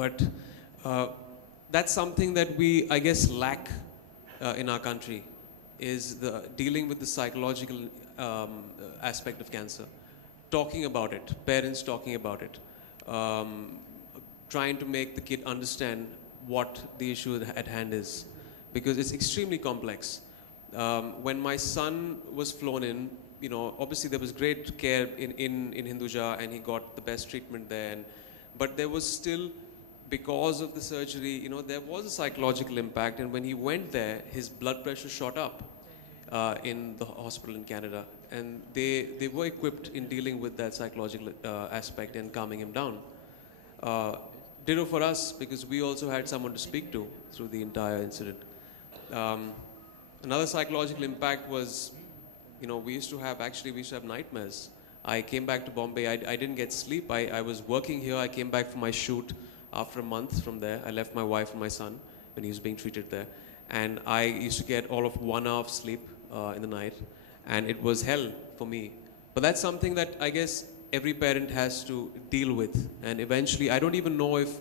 But uh, that's something that we, I guess, lack in our country, is the dealing with the psychological aspect of cancer. Talking about it, parents talking about it, um, trying to make the kid understand what the issue at hand is, because it's extremely complex. When my son was flown in, obviously there was great care in Hinduja, and he got the best treatment there. But there was still, because of the surgery, there was a psychological impact. And when he went there, his blood pressure shot up in the hospital in Canada. And they were equipped in dealing with that psychological aspect and calming him down. Ditto for us, because we also had someone to speak to through the entire incident. Another psychological impact was, we used to have nightmares. I came back to Bombay. I didn't get sleep. I was working here. I came back from my shoot after a month from there. I left my wife and my son when he was being treated there. And I used to get all of 1 hour of sleep in the night. And it was hell for me. But that's something that I guess every parent has to deal with. And eventually, I don't even know if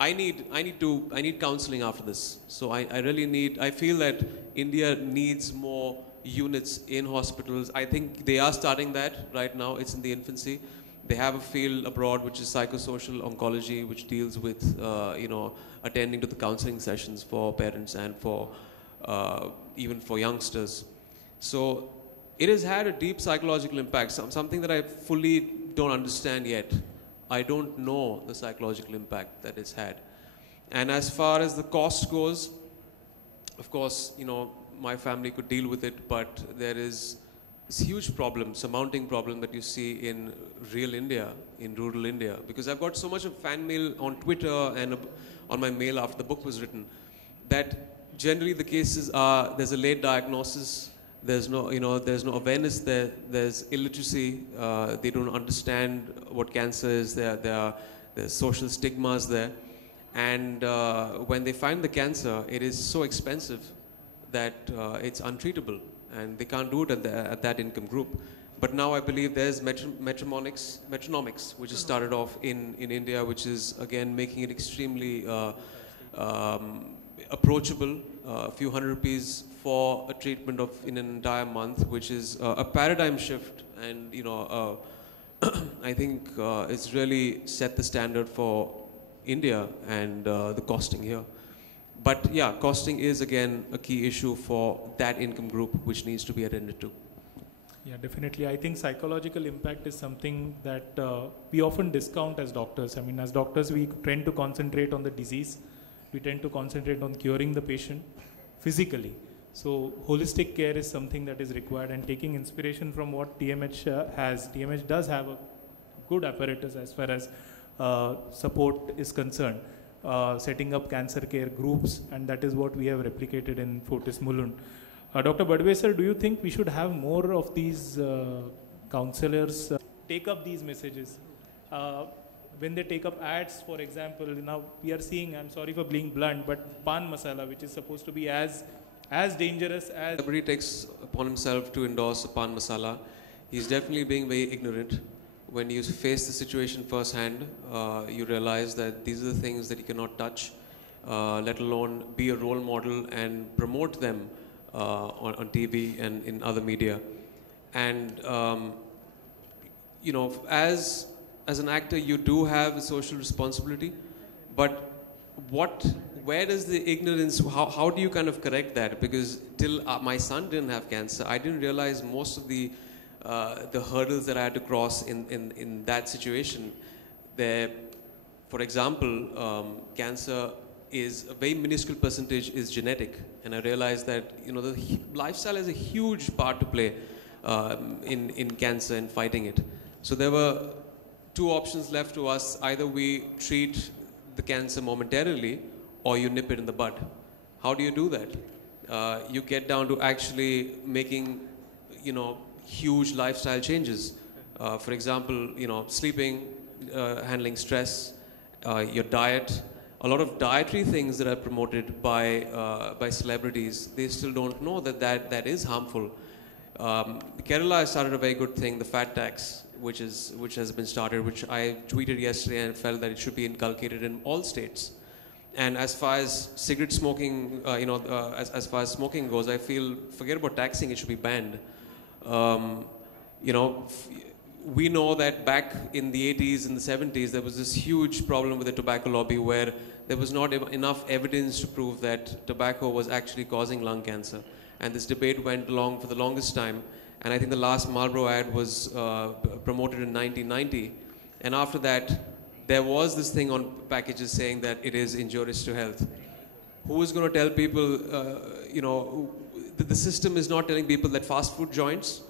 I need counseling after this. So I feel that India needs more units in hospitals. I think they are starting that right now. It's in the infancy. They have a field abroad which is psychosocial oncology, which deals with, attending to the counseling sessions for parents and for even for youngsters. So it has had a deep psychological impact, something that I fully don't understand yet. I don't know the psychological impact that it's had. And as far as the cost goes, of course, my family could deal with it, but there is this huge problem, surmounting problem that you see in real India, in rural India. Because I've got so much of fan mail on Twitter and on my mail after the book was written, that generally the cases are, there's a late diagnosis, there's no awareness there, there's illiteracy, they don't understand what cancer is, there's social stigmas there. And when they find the cancer, it is so expensive that it's untreatable, and they can't do it at that income group. But now I believe there's metronomics, which has started off in India, which is again making it extremely approachable. A few hundred rupees for a treatment in an entire month, which is a paradigm shift, and I think it's really set the standard for India and the costing here. But yeah, costing is again a key issue for that income group, which needs to be attended to. Yeah, definitely. I think psychological impact is something that we often discount as doctors. I mean, as doctors, we tend to concentrate on the disease. We tend to concentrate on curing the patient physically. So holistic care is something that is required, and taking inspiration from what TMH has. TMH does have a good apparatus as far as support is concerned. Setting up cancer care groups, and that is what we have replicated in Fortis Mulund. Dr. Badwe sir, do you think we should have more of these counselors take up these messages? When they take up ads, for example, now we are seeing, I'm sorry for being blunt, but pan masala, which is supposed to be as dangerous as... Everybody takes upon himself to endorse a pan masala. He's definitely being very ignorant. When you face the situation firsthand, you realize that these are the things that you cannot touch, let alone be a role model and promote them on TV and in other media. And, as an actor, you do have a social responsibility, but where does the ignorance, how do you kind of correct that? Because till my son didn't have cancer, I didn't realize most of the hurdles that I had to cross in that situation. There, for example, cancer is a very minuscule percentage is genetic, and I realized that the lifestyle has a huge part to play in cancer and fighting it. So there were two options left to us: either we treat the cancer momentarily, or you nip it in the bud. How do you do that? You get down to actually making, huge lifestyle changes. For example, sleeping, handling stress, your diet. A lot of dietary things that are promoted by celebrities, they still don't know that is harmful. Kerala has started a very good thing, the fat tax, which has been started, which I tweeted yesterday and felt that it should be inculcated in all states. And as far as cigarette smoking, as far as smoking goes, I feel, forget about taxing, it should be banned. Um, you know, we know that back in the 80s and the 70s, there was this huge problem with the tobacco lobby where there was not enough evidence to prove that tobacco was actually causing lung cancer. And this debate went along for the longest time. And I think the last Marlboro ad was promoted in 1990. And after that, there was this thing on packages saying that it is injurious to health. Who is going to tell people, the system is not telling people that fast food joints,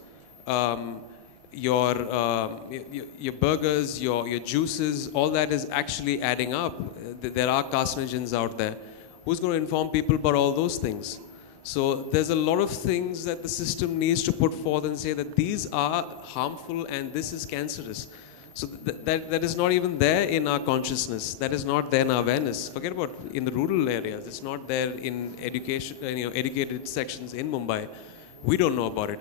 your burgers, your juices, all that is actually adding up. There are carcinogens out there. Who's going to inform people about all those things? So there's a lot of things that the system needs to put forth and say that these are harmful and this is cancerous. So that is not even there in our consciousness. That is not there in our awareness. Forget about in the rural areas. It's not there in education, educated sections in Mumbai. We don't know about it.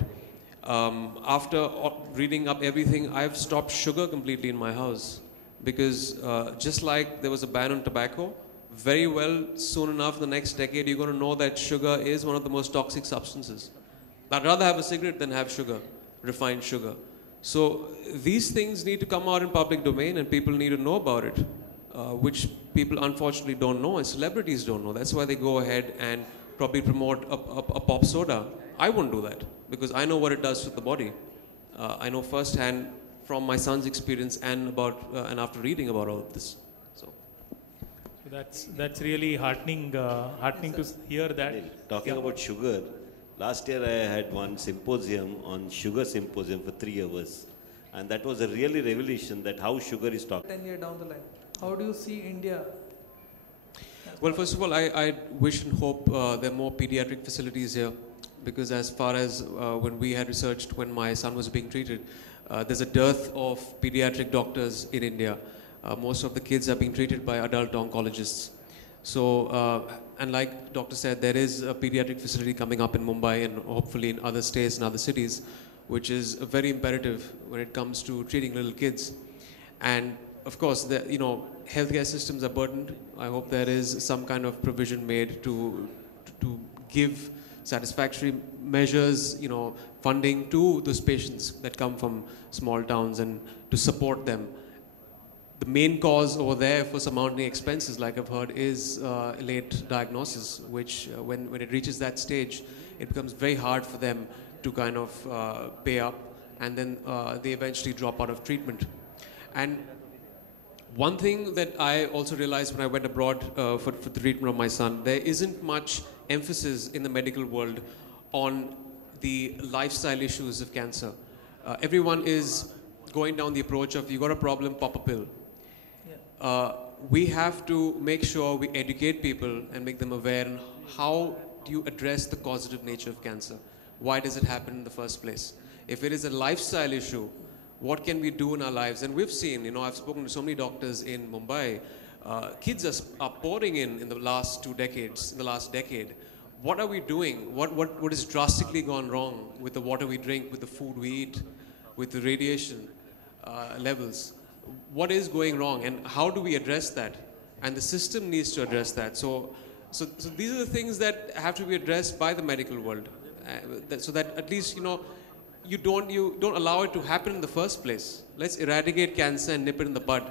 After reading up everything, I've stopped sugar completely in my house because just like there was a ban on tobacco, very well soon enough the next decade you're going to know that sugar is one of the most toxic substances. I'd rather have a cigarette than have sugar, refined sugar. So these things need to come out in public domain and people need to know about it, which people unfortunately don't know and celebrities don't know. That's why they go ahead and probably promote a pop soda. I won't do that because I know what it does to the body. I know firsthand from my son's experience and after reading about all of this. So that's really heartening to hear that. Talking about sugar, last year I had one symposium on sugar symposium for 3 hours. And that was a really revelation that how sugar is talked. 10 years down the line, how do you see India? Well, first of all, I wish and hope there are more pediatric facilities here. Because as far as when we had researched when my son was being treated, there's a dearth of pediatric doctors in India. Most of the kids are being treated by adult oncologists. So, and like doctor said, there is a pediatric facility coming up in Mumbai and hopefully in other states and other cities, which is very imperative when it comes to treating little kids. And of course, healthcare systems are burdened. I hope there is some kind of provision made to give satisfactory measures, funding to those patients that come from small towns and to support them. The main cause over there for surmounting expenses, like I've heard, is late diagnosis, which when it reaches that stage, it becomes very hard for them to kind of pay up, and then they eventually drop out of treatment. And one thing that I also realized when I went abroad for the treatment of my son, there isn't much emphasis in the medical world on the lifestyle issues of cancer. Everyone is going down the approach of, you got a problem, pop a pill. We have to make sure we educate people and make them aware on how do you address the causative nature of cancer. Why does it happen in the first place? If it is a lifestyle issue, what can we do in our lives? And we've seen, I've spoken to so many doctors in Mumbai. Kids are pouring in the last 2 decades, in the last decade. What are we doing? What has drastically gone wrong with the water we drink, with the food we eat, with the radiation levels? What is going wrong and how do we address that? And the system needs to address that. So these are the things that have to be addressed by the medical world, so that at least, you don't allow it to happen in the first place. Let's eradicate cancer and nip it in the bud.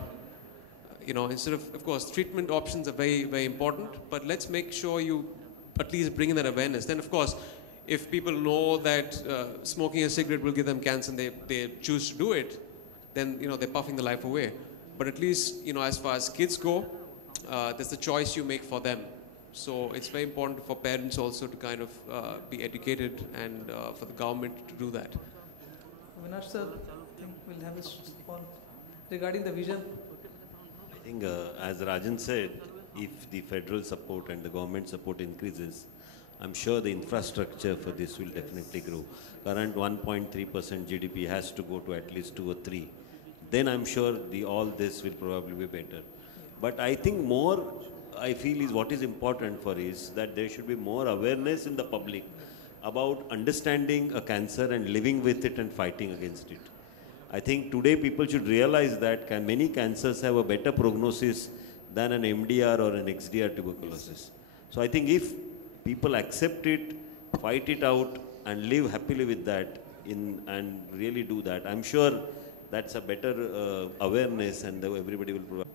Instead of course, treatment options are very, very important, but let's make sure you at least bring in that awareness. Then, of course, if people know that smoking a cigarette will give them cancer and they choose to do it, then, they're puffing the life away. But at least, as far as kids go, there's the choice you make for them. So it's very important for parents also to kind of be educated and for the government to do that. Avinash sir, I think we'll have a call regarding the vision. I think as Rajan said, if the federal support and the government support increases, I'm sure the infrastructure for this will definitely grow. Current 1.3% GDP has to go to at least 2 or 3. Then I'm sure all this will probably be better. But I think more, I feel is what is important for is that there should be more awareness in the public about understanding a cancer and living with it and fighting against it. I think today people should realize that many cancers have a better prognosis than an MDR or an XDR tuberculosis. So I think if people accept it, fight it out, and live happily with that, and really do that, I'm sure that's a better awareness, and everybody will provide.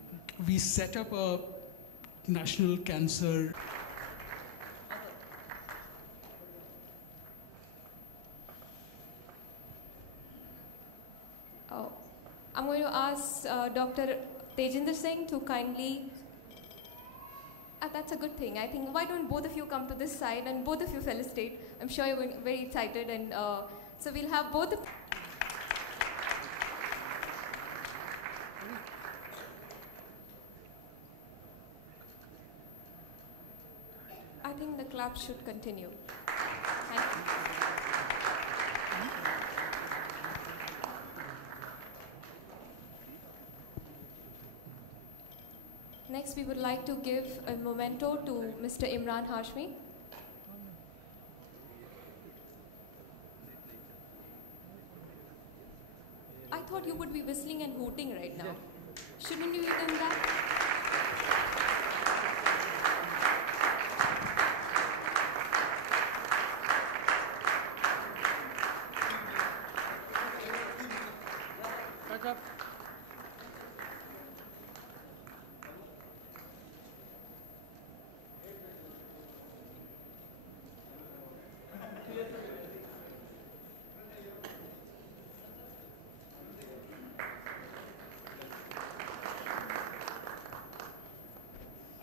We set up a national cancer. I'm going to ask Dr. Tejinder Singh to kindly. That's a good thing. I think why don't both of you come to this side and both of you felicitate. I'm sure you're going very excited, and so we'll have both. I think the clap should continue. Thank you. Next, we would like to give a memento to Mr. Emraan Hashmi. I thought you would be whistling and hooting right now. Shouldn't you have done that?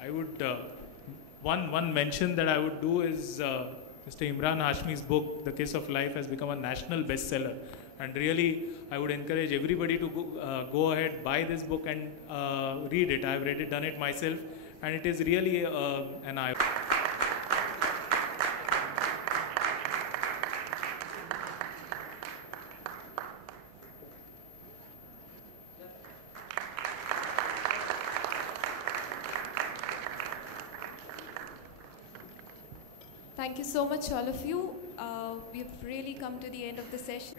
I would, one mention that I would do is Mr. Emraan Hashmi's book, The Kiss of Life, has become a national bestseller. And really, I would encourage everybody to go ahead, buy this book and read it. I've read it, done it myself, and it is really an eye. Thank you so much, all of you. We've really come to the end of the session.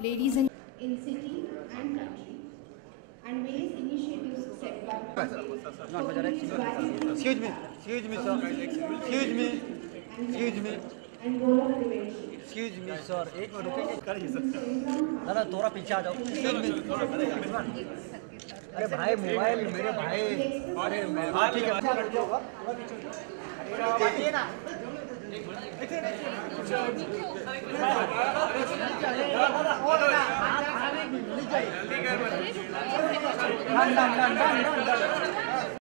Ladies and in city and country, and various initiatives set by Excuse me, sir. Excuse me. and goal of prevention. Excuse me, sir. एक minute रुकेंगे? दादा थोड़ा पीछे आ जाओ. Excuse me. अरे भाई mobile मेरे भाई. अरे हाँ ठीक है. अरे ना. Done.